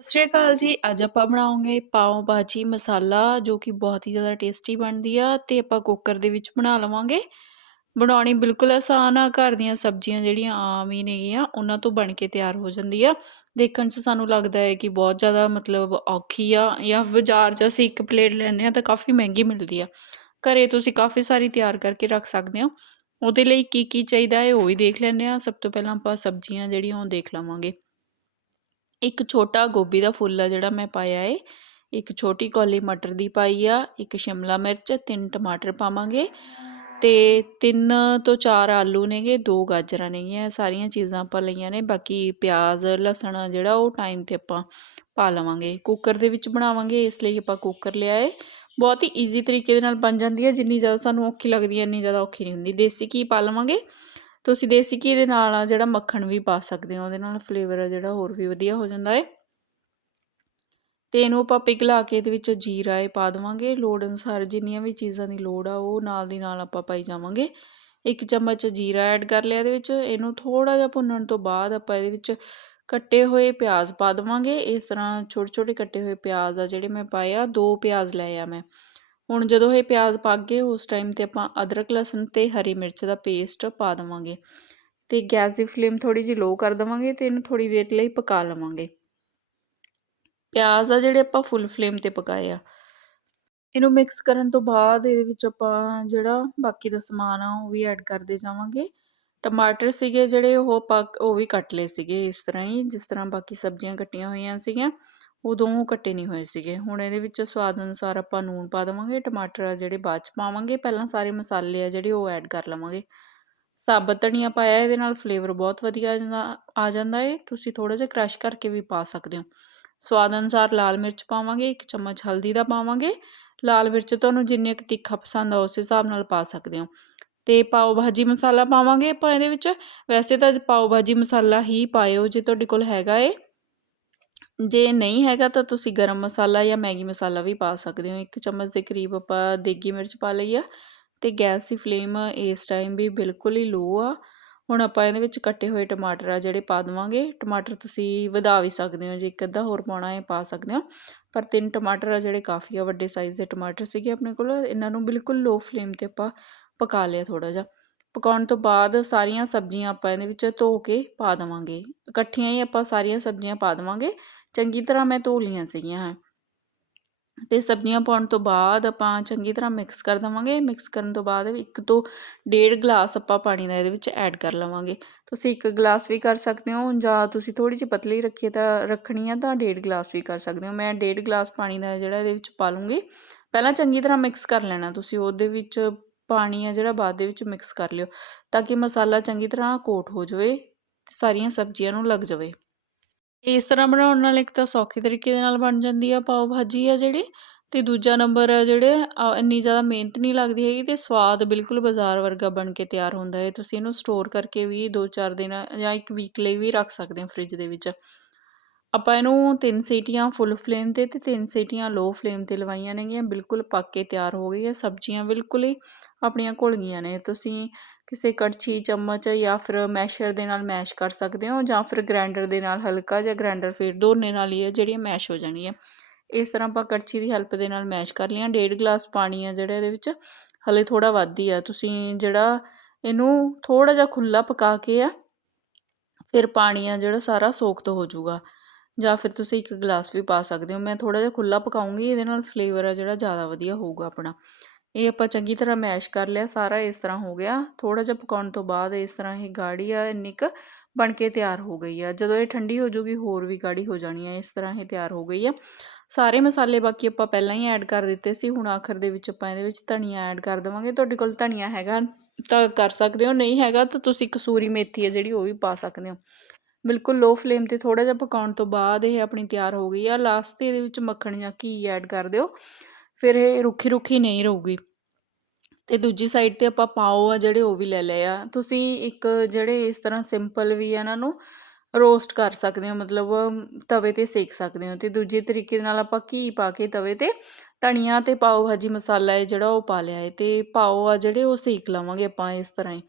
ਸਤਿ ਸ਼੍ਰੀ ਅਕਾਲ ਜੀ। ਅੱਜ ਆਪਾਂ ਬਣਾਉਂਗੇ ਪਾਓ ਭਾਜੀ ਮਸਾਲਾ, ਜੋ ਕਿ ਬਹੁਤ ਹੀ ਜ਼ਿਆਦਾ ਟੇਸਟੀ ਬਣਦੀ ਆ ਤੇ ਆਪਾਂ ਕੁੱਕਰ ਦੇ ਵਿੱਚ ਬਣਾ ਲਵਾਂਗੇ। ਬਣਾਉਣੀ ਬਿਲਕੁਲ ਆਸਾਨ ਆ, ਘਰ ਦੀਆਂ ਸਬਜ਼ੀਆਂ ਜਿਹੜੀਆਂ ਆਮ ਹੀ ਨੇਗੀਆਂ, ਉਹਨਾਂ ਤੋਂ ਬਣ ਕੇ ਤਿਆਰ ਹੋ ਜਾਂਦੀ ਆ। ਦੇਖਣ 'ਚ ਸਾਨੂੰ ਲੱਗਦਾ ਹੈ ਕਿ ਬਹੁਤ ਜ਼ਿਆਦਾ ਮਤਲਬ ਔਖੀ ਆ ਜਾਂ ਬਾਜ਼ਾਰ 'ਚ ਅਸੀਂ ਇੱਕ ਪਲੇਟ ਲੈਂਦੇ ਆ ਤਾਂ ਕਾਫੀ ਮਹਿੰਗੀ ਮਿਲਦੀ ਆ। ਘਰੇ ਤੁਸੀਂ ਕਾਫੀ ਸਾਰੀ ਤਿਆਰ ਕਰਕੇ ਰੱਖ ਸਕਦੇ ਹੋ। ਉਹਦੇ ਲਈ ਕੀ ਕੀ ਚਾਹੀਦਾ ਹੈ ਉਹ ਵੀ ਦੇਖ ਲੈਂਦੇ ਆ ਸਭ ਤੋਂ ਪਹਿਲਾਂ ਆਪਾਂ ਸਬਜ਼ੀਆਂ ਜਿਹੜੀਆਂ ਉਹ ਦੇਖ ਲਵਾਂਗੇ। ਇੱਕ ਛੋਟਾ ਗੋਭੀ ਦਾ ਫੁੱਲ ਆ ਜਿਹੜਾ ਮੈਂ ਪਾਇਆ ਏ। ਇੱਕ ਛੋਟੀ ਕੌਲੀ ਮਟਰ ਦੀ ਪਾਈ ਆ, ਇੱਕ ਸ਼ਿਮਲਾ ਮਿਰਚ, ਤਿੰਨ ਟਮਾਟਰ ਪਾਵਾਂਗੇ ਤੇ ਤਿੰਨ ਤੋਂ ਚਾਰ ਆਲੂ ਨੇਗੇ, ਦੋ ਗਾਜਰਾਂ ਨੇਗੀਆਂ ਸਾਰੀਆਂ ਚੀਜ਼ਾਂ ਆਪਾਂ ਲਈਆਂ ਨੇ। ਬਾਕੀ ਪਿਆਜ਼, ਲਸਣ ਜਿਹੜਾ ਉਹ ਟਾਈਮ ਤੇ ਆਪਾਂ ਪਾ ਲਵਾਂਗੇ। ਕੁੱਕਰ ਦੇ ਵਿੱਚ ਬਣਾਵਾਂਗੇ, ਇਸ ਲਈ ਆਪਾਂ ਕੁੱਕਰ ਲਿਆ ਏ। ਬਹੁਤ ਹੀ ਈਜ਼ੀ ਤਰੀਕੇ ਦੇ ਨਾਲ ਬਣ ਜਾਂਦੀ ਹੈ ਜਿੰਨੀ ਜ਼ਿਆਦਾ ਸਾਨੂੰ ਔਖੀ ਲੱਗਦੀ ਹੈ ਇੰਨੀ ਜ਼ਿਆਦਾ ਔਖੀ ਨਹੀਂ ਹੁੰਦੀ। ਦੇਸੀ ਘੀ ਪਾ ਲਵਾਂਗੇ। ਤੁਸੀਂ ਦੇਸੀ ਘੀ ਦੇ ਨਾਲ ਆ ਜਿਹੜਾ ਮੱਖਣ ਵੀ ਪਾ ਸਕਦੇ ਹੋ, ਉਹਦੇ ਨਾਲ ਫਲੇਵਰ ਆ ਜਿਹੜਾ ਹੋਰ ਵੀ ਵਧੀਆ ਹੋ ਜਾਂਦਾ ਹੈ ਤੇ ਇਹਨੂੰ ਆਪਾਂ ਪਿਘਲਾ ਕੇ ਇਹਦੇ ਵਿੱਚ ਜੀਰਾ ਇਹ ਪਾ ਦੇਵਾਂਗੇ, ਲੋੜ ਅਨੁਸਾਰ ਜਿੰਨੀਆਂ ਵੀ ਚੀਜ਼ਾਂ ਦੀ ਲੋੜ ਆ ਉਹ ਨਾਲ ਦੀ ਨਾਲ ਆਪਾਂ ਪਾਈ ਜਾਵਾਂਗੇ। ਇੱਕ ਚਮਚ ਜੀਰਾ ਐਡ ਕਰ ਲਿਆ ਇਹਦੇ ਵਿੱਚ, ਇਹਨੂੰ ਥੋੜਾ ਜਿਹਾ ਭੁੰਨਣ ਤੋਂ ਬਾਅਦ ਆਪਾਂ ਇਹਦੇ ਵਿੱਚ ਕੱਟੇ ਹੋਏ ਪਿਆਜ਼ ਪਾ ਦੇਵਾਂਗੇ। ਇਸ ਤਰ੍ਹਾਂ ਛੋਟੇ ਛੋਟੇ ਕੱਟੇ ਹੋਏ ਪਿਆਜ਼ ਆ ਜਿਹੜੇ ਮੈਂ ਪਾਏ ਆ, ਦੋ ਪਿਆਜ਼ ਲਏ ਆ ਮੈਂ। ਹੁਣ ਜਦੋਂ ਇਹ ਪਿਆਜ਼ ਪੱਕ ਗਏ, ਉਸ ਟਾਈਮ ਤੇ ਆਪਾਂ ਅਦਰਕ, ਲਸਣ ਤੇ ਹਰੀ ਮਿਰਚ ਦਾ ਪੇਸਟ ਪਾ ਦੇਵਾਂਗੇ ਤੇ ਗੈਸ ਦੀ ਫਲੇਮ ਥੋੜੀ ਜਿਹੀ ਲੋ ਕਰ ਦੇਵਾਂਗੇ ਤੇ ਇਹਨੂੰ ਥੋੜੀ ਦੇਰ ਲਈ ਪਕਾ ਲਵਾਂਗੇ। ਪਿਆਜ਼ ਆ ਜਿਹੜੇ ਆਪਾਂ ਫੁੱਲ ਫਲੇਮ ਤੇ ਪਕਾਏ ਆ। ਇਹਨੂੰ ਮਿਕਸ ਕਰਨ ਤੋਂ ਬਾਅਦ ਇਹਦੇ ਵਿੱਚ ਆਪਾਂ ਜਿਹੜਾ ਬਾਕੀ ਦਾ ਸਮਾਨ ਆ, ਉਹ ਵੀ ਐਡ ਕਰਦੇ ਜਾਵਾਂਗੇ। ਟਮਾਟਰ ਸੀਗੇ ਜਿਹੜੇ ਉਹ ਆਪਾਂ, ਉਹ ਵੀ ਕੱਟ ਲਏ ਸੀਗੇ ਇਸ ਤਰ੍ਹਾਂ ਹੀ, ਜਿਸ ਤਰ੍ਹਾਂ ਬਾਕੀ ਸਬਜ਼ੀਆਂ ਕੱਟੀਆਂ ਹੋਈਆਂ ਸੀਗੀਆਂ। ਉਦੋਂ ਉਹ ਕੱਟੇ ਨਹੀਂ ਹੋਏ ਸੀਗੇ। ਹੁਣ ਇਹਦੇ ਵਿੱਚ ਸਵਾਦ ਅਨੁਸਾਰ ਆਪਾਂ ਨੂਣ ਪਾ ਦੇਵਾਂਗੇ, ਟਮਾਟਰ ਆ ਜਿਹੜੇ ਬਾਅਦ ਚ ਪਾਵਾਂਗੇ। ਪਹਿਲਾਂ ਸਾਰੇ ਮਸਾਲੇ ਆ ਜਿਹੜੇ ਉਹ ਐਡ ਕਰ ਲਵਾਂਗੇ। ਸਾਬਤ ਧਨੀਆ ਪਾਇਆ, ਇਹਦੇ ਨਾਲ ਫਲੇਵਰ ਬਹੁਤ ਵਧੀਆ ਆ ਜਾਂਦਾ ਹੈ ਤੁਸੀਂ ਥੋੜਾ ਜਿਹਾ ਕ੍ਰਸ਼ ਕਰਕੇ ਵੀ ਪਾ ਸਕਦੇ ਹੋ। ਸਵਾਦ ਅਨੁਸਾਰ ਲਾਲ ਮਿਰਚ ਪਾਵਾਂਗੇ, ਇੱਕ ਚਮਚ ਹਲਦੀ ਦਾ ਪਾਵਾਂਗੇ। ਲਾਲ ਮਿਰਚ ਤੁਹਾਨੂੰ ਜਿੰਨੇ ਕੁ ਤਿੱਖਾ ਪਸੰਦ ਆ ਉਸ ਹਿਸਾਬ ਨਾਲ ਪਾ ਸਕਦੇ ਹੋ। ਤੇ ਪਾਓ ਭਾਜੀ ਮਸਾਲਾ ਪਾਵਾਂਗੇ ਆਪਾਂ ਇਹਦੇ ਵਿੱਚ। ਵੈਸੇ ਤਾਂ ਪਾਓ ਭਾਜੀ ਮਸਾਲਾ ਹੀ ਪਾਇਓ ਜੇ ਤੁਹਾਡੇ ਕੋਲ ਹੈਗਾ ਏ। ਜੇ ਨਹੀਂ ਹੈਗਾ ਤਾਂ ਤੁਸੀਂ ਗਰਮ ਮਸਾਲਾ ਜਾਂ ਮੈਗੀ ਮਸਾਲਾ ਵੀ ਪਾ ਸਕਦੇ ਹੋ। ਇੱਕ ਚਮਚ ਦੇ ਕਰੀਬ ਆਪਾਂ ਦੇਗੀ ਮਿਰਚ ਪਾ ਲਈ ਆ ਅਤੇ ਗੈਸ ਦੀ ਫਲੇਮ ਇਸ ਟਾਈਮ ਵੀ ਬਿਲਕੁਲ ਹੀ ਲੋ ਆ। ਹੁਣ ਆਪਾਂ ਇਹਦੇ ਵਿੱਚ ਕੱਟੇ ਹੋਏ ਟਮਾਟਰ ਆ ਜਿਹੜੇ ਪਾ ਦਵਾਂਗੇ। ਟਮਾਟਰ ਤੁਸੀਂ ਵਧਾ ਵੀ ਸਕਦੇ ਹੋ, ਜੇ ਇੱਕ ਅੱਧਾ ਹੋਰ ਪਾਉਣਾ ਹੈ ਪਾ ਸਕਦੇ ਹੋ। ਪਰ ਤਿੰਨ ਟਮਾਟਰ ਆ ਜਿਹੜੇ ਕਾਫੀ ਆ ਵੱਡੇ ਸਾਈਜ਼ ਦੇ ਟਮਾਟਰ ਸੀਗੇ ਆਪਣੇ ਕੋਲ। ਇਹਨਾਂ ਨੂੰ ਬਿਲਕੁਲ ਲੋ ਫਲੇਮ ਤੇ ਆਪਾਂ ਪਕਾ ਲਿਆ ਥੋੜਾ ਜਿਹਾ। ਪਕਾਉਣ ਤੋਂ ਬਾਅਦ ਸਾਰੀਆਂ ਸਬਜ਼ੀਆਂ ਆਪਾਂ ਇਹਦੇ ਵਿੱਚ ਧੋ ਕੇ ਪਾ ਦੇਵਾਂਗੇ। ਇਕੱਠੀਆਂ ਹੀ ਆਪਾਂ ਸਾਰੀਆਂ ਸਬਜ਼ੀਆਂ ਪਾ ਦੇਵਾਂਗੇ। ਚੰਗੀ ਤਰ੍ਹਾਂ ਮੈਂ ਧੋ ਲੀਆਂ ਸੀਗੀਆਂ। ਤੇ ਸਬਜ਼ੀਆਂ ਪਾਉਣ ਤੋਂ ਬਾਅਦ ਆਪਾਂ ਚੰਗੀ ਤਰ੍ਹਾਂ ਮਿਕਸ ਕਰ ਦਵਾਂਗੇ। ਮਿਕਸ ਕਰਨ ਤੋਂ ਬਾਅਦ ਇੱਕ ਤੋਂ ਡੇਢ ਗਲਾਸ ਆਪਾਂ ਪਾਣੀ ਦਾ ਇਹਦੇ ਵਿੱਚ ਐਡ ਕਰ ਲਵਾਂਗੇ। ਤੁਸੀਂ ਇੱਕ ਗਲਾਸ ਵੀ ਕਰ ਸਕਦੇ ਹੋ ਜਾਂ ਤੁਸੀਂ ਥੋੜੀ ਜਿਹੀ ਪਤਲੀ ਰੱਖੀ ਤਾਂ ਰੱਖਣੀ ਆ ਤਾਂ ਡੇਢ ਗਲਾਸ ਵੀ ਕਰ ਸਕਦੇ ਹੋ। ਮੈਂ ਡੇਢ ਗਲਾਸ ਪਾਣੀ ਦਾ ਜਿਹੜਾ ਇਹਦੇ ਵਿੱਚ ਪਾ ਲੂੰਗੀ। ਪਹਿਲਾਂ ਚੰਗੀ ਤਰ੍ਹਾਂ ਮਿਕਸ ਕਰ ਲੈਣਾ ਤੁਸੀਂ। ਉਹਦੇ ਵਿੱਚ ਪਾਣੀ ਆ ਜਿਹੜਾ ਬਾਅਦ ਦੇ ਵਿੱਚ ਮਿਕਸ ਕਰ ਲਿਓ, ਤਾਂ ਕਿ ਮਸਾਲਾ ਚੰਗੀ ਤਰ੍ਹਾਂ ਕੋਟ ਹੋ ਜਾਵੇ ਤੇ ਸਾਰੀਆਂ ਸਬਜ਼ੀਆਂ ਨੂੰ ਲੱਗ ਜਾਵੇ। ਇਸ ਤਰ੍ਹਾਂ ਬਣਾਉਣ ਨਾਲ ਇੱਕ ਤਾਂ ਸੌਖੇ ਤਰੀਕੇ ਦੇ ਨਾਲ ਬਣ ਜਾਂਦੀ ਆ ਪਾਓ ਭਾਜੀ ਆ ਜਿਹੜੀ, ਤੇ ਦੂਜਾ ਨੰਬਰ ਆ ਜਿਹੜੇ ਇੰਨੀ ਜ਼ਿਆਦਾ ਮਿਹਨਤ ਨਹੀਂ ਲੱਗਦੀ ਹੈਗੀ ਤੇ ਸਵਾਦ ਬਿਲਕੁਲ ਬਾਜ਼ਾਰ ਵਰਗਾ ਬਣ ਕੇ ਤਿਆਰ ਹੁੰਦਾ ਹੈ। ਤੁਸੀਂ ਇਹਨੂੰ ਸਟੋਰ ਕਰਕੇ ਵੀ 2-4 ਦਿਨ ਜਾਂ ਇੱਕ ਵੀਕ ਲਈ ਵੀ ਰੱਖ ਸਕਦੇ ਹੋ ਫ੍ਰਿਜ ਦੇ ਵਿੱਚ। ਆਪਾਂ ਇਹਨੂੰ ਤਿੰਨ ਸੀਟੀਆਂ ਫੁੱਲ ਫਲੇਮ ਤੇ ਤੇ ਤਿੰਨ ਸੀਟੀਆਂ ਲੋ ਫਲੇਮ ਤੇ ਲਵਾਈਆਂ ਨੇਗੀਆਂ, ਬਿਲਕੁਲ ਪੱਕ ਕੇ ਤਿਆਰ ਹੋ ਗਈ ਹੈ ਸਬਜ਼ੀਆਂ ਬਿਲਕੁਲ ਹੀ ਆਪਣੀਆਂ ਘੁਲ ਗਈਆਂ ਨੇ। ਤੁਸੀਂ ਕਿਸੇ ਕੜਛੀ, ਚਮਚ ਜਾਂ ਫਿਰ ਮੈਸ਼ਰ ਦੇ ਨਾਲ ਮੈਸ਼ ਕਰ ਸਕਦੇ ਹੋ ਜਾਂ ਫਿਰ ਗ੍ਰਾਈਂਡਰ ਦੇ ਨਾਲ ਹਲਕਾ ਜਿਹਾ ਗ੍ਰਾਈਂਡਰ ਫੇਰ ਦੋਨੇ ਨਾਲ ਹੀ ਹੈ ਜਿਹੜੀਆਂ ਮੈਸ਼ ਹੋ ਜਾਣੀਆਂ ਇਸ ਤਰ੍ਹਾਂ ਆਪਾਂ ਕੜਛੀ ਦੀ ਹੈਲਪ ਦੇ ਨਾਲ ਮੈਸ਼ ਕਰ ਲਿਆ ਡੇਢ ਗਲਾਸ ਪਾਣੀ ਆ ਜਿਹੜਾ ਇਹਦੇ ਵਿੱਚ, ਹਲੇ ਥੋੜਾ ਵੱਧ ਹੀ ਆ। ਤੁਸੀਂ ਜਿਹੜਾ ਇਹਨੂੰ ਥੋੜਾ ਜਿਹਾ ਖੁੱਲਾ ਪਕਾ ਕੇ ਆ, ਫਿਰ ਪਾਣੀ ਆ ਜਿਹੜਾ ਸਾਰਾ ਸੋਖਤ ਹੋ ਜਾਊਗਾ। ਜਾਂ ਫਿਰ ਤੁਸੀਂ ਇੱਕ ਗਲਾਸ ਵੀ ਪਾ ਸਕਦੇ ਹੋ। ਮੈਂ ਥੋੜ੍ਹਾ ਜਿਹਾ ਖੁੱਲ੍ਹਾ ਪਕਾਉਂਗੀ, ਇਹਦੇ ਨਾਲ ਫਲੇਵਰ ਆ ਜਿਹੜਾ ਜ਼ਿਆਦਾ ਵਧੀਆ ਹੋਊਗਾ ਆਪਣਾ। ਇਹ ਆਪਾਂ ਚੰਗੀ ਤਰ੍ਹਾਂ ਮੈਸ਼ ਕਰ ਲਿਆ, ਸਾਰਾ ਇਸ ਤਰ੍ਹਾਂ ਹੋ ਗਿਆ। ਥੋੜ੍ਹਾ ਜਿਹਾ ਪਕਾਉਣ ਤੋਂ ਬਾਅਦ ਇਸ ਤਰ੍ਹਾਂ ਇਹ ਗਾੜੀ ਆ, ਇੰਨੀ ਕੁ ਬਣ ਕੇ ਤਿਆਰ ਹੋ ਗਈ ਆ। ਜਦੋਂ ਇਹ ਠੰਡੀ ਹੋ ਜੂਗੀ ਹੋਰ ਵੀ ਗਾੜੀ ਹੋ ਜਾਣੀ ਆ। ਇਸ ਤਰ੍ਹਾਂ ਇਹ ਤਿਆਰ ਹੋ ਗਈ ਆ। ਸਾਰੇ ਮਸਾਲੇ ਬਾਕੀ ਆਪਾਂ ਪਹਿਲਾਂ ਹੀ ਐਡ ਕਰ ਦਿੱਤੇ ਸੀ। ਹੁਣ ਆਖਰ ਦੇ ਵਿੱਚ ਆਪਾਂ ਇਹਦੇ ਵਿੱਚ ਧਨੀਆ ਐਡ ਕਰ ਦੇਵਾਂਗੇ। ਤੁਹਾਡੇ ਕੋਲ ਧਨੀਆ ਹੈਗਾ ਤਾਂ ਕਰ ਸਕਦੇ ਹੋ, ਨਹੀਂ ਹੈਗਾ ਤਾਂ ਤੁਸੀਂ ਕਸੂਰੀ ਮੇਥੀ ਹੈ ਜਿਹੜੀ ਉਹ ਵੀ ਪਾ ਸਕਦੇ ਹੋ। ਬਿਲਕੁਲ ਲੋ ਫਲੇਮ ਤੇ ਥੋੜਾ ਜਿਹਾ ਪਕਾਉਣ ਤੋਂ ਬਾਅਦ ਇਹ ਆਪਣੀ ਤਿਆਰ ਹੋ ਗਈ ਆ। ਲਾਸਟ ਤੇ ਇਹਦੇ ਵਿੱਚ ਮੱਖਣ ਜਾਂ ਘੀ ਐਡ ਕਰ ਦਿਓ, ਫਿਰ ਇਹ ਰੁੱਖੀ ਰੁੱਖੀ ਨਹੀਂ ਰਹੂਗੀ। ਤੇ ਦੂਜੀ ਸਾਈਡ ਤੇ ਆਪਾਂ ਪਾਓ ਆ ਜਿਹੜੇ ਉਹ ਵੀ ਲੈ ਲਏ ਆ। ਤੁਸੀਂ ਇੱਕ ਜਿਹੜੇ ਇਸ ਤਰ੍ਹਾਂ ਸਿੰਪਲ ਵੀ ਇਹਨਾਂ ਨੂੰ ਰੋਸਟ ਕਰ ਸਕਦੇ ਹੋ, ਮਤਲਬ ਤਵੇ ਤੇ ਸੇਕ ਸਕਦੇ ਹੋ। ਤੇ ਦੂਜੇ ਤਰੀਕੇ ਨਾਲ ਆਪਾਂ ਘੀ ਪਾ ਕੇ ਤਵੇ ਤੇ ਧਨੀਆ ਤੇ ਪਾਓ ਭਾਜੀ ਮਸਾਲਾ ਹੈ ਜਿਹੜਾ ਉਹ ਪਾ ਲਿਆ ਹੈ ਤੇ ਪਾਓ ਆ ਜਿਹੜੇ ਉਹ ਸੇਕ ਲਵਾਂਗੇ ਆਪਾਂ ਇਸ ਤਰ੍ਹਾਂ ਹੀ।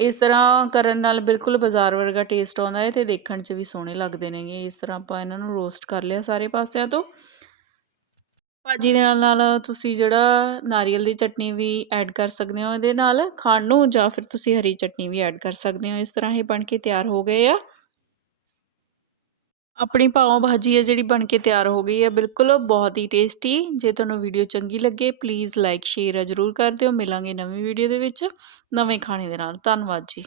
ਇਸ ਤਰ੍ਹਾਂ ਕਰਨ ਨਾਲ ਬਿਲਕੁਲ ਬਾਜ਼ਾਰ ਵਰਗਾ ਟੇਸਟ ਆਉਂਦਾ ਹੈ ਅਤੇ ਦੇਖਣ 'ਚ ਵੀ ਸੋਹਣੇ ਲੱਗਦੇ ਨੇਗੇ। ਇਸ ਤਰ੍ਹਾਂ ਆਪਾਂ ਇਹਨਾਂ ਨੂੰ ਰੋਸਟ ਕਰ ਲਿਆ ਸਾਰੇ ਪਾਸਿਆਂ ਤੋਂ। ਭਾਜੀ ਦੇ ਨਾਲ ਨਾਲ ਤੁਸੀਂ ਜਿਹੜਾ ਨਾਰੀਅਲ ਦੀ ਚਟਨੀ ਵੀ ਐਡ ਕਰ ਸਕਦੇ ਹੋ ਇਹਦੇ ਨਾਲ। ਖਾਣ ਨੂੰ ਜਾਂ ਫਿਰ ਤੁਸੀਂ ਹਰੀ ਚਟਨੀ ਵੀ ਐਡ ਕਰ ਸਕਦੇ ਹੋ। ਇਸ ਤਰ੍ਹਾਂ ਇਹ ਬਣ ਕੇ ਤਿਆਰ ਹੋ ਗਏ ਆ। ਆਪਣੀ ਪਾਓ ਭਾਜੀ ਹੈ ਜਿਹੜੀ ਬਣ ਕੇ ਤਿਆਰ ਹੋ ਗਈ ਹੈ, ਬਿਲਕੁਲ ਬਹੁਤ ਹੀ ਟੇਸਟੀ ਜੇ ਤੁਹਾਨੂੰ ਵੀਡੀਓ ਚੰਗੀ ਲੱਗੇ ਪਲੀਜ਼ ਲਾਈਕ ਸ਼ੇਅਰ ਜ਼ਰੂਰ ਕਰ ਦਿਓ। ਮਿਲਾਂਗੇ ਨਵੀਂ ਵੀਡੀਓ ਦੇ ਵਿੱਚ। ਨਵੇਂ ਖਾਣੇ ਦੇ ਨਾਲ। ਧੰਨਵਾਦ ਜੀ।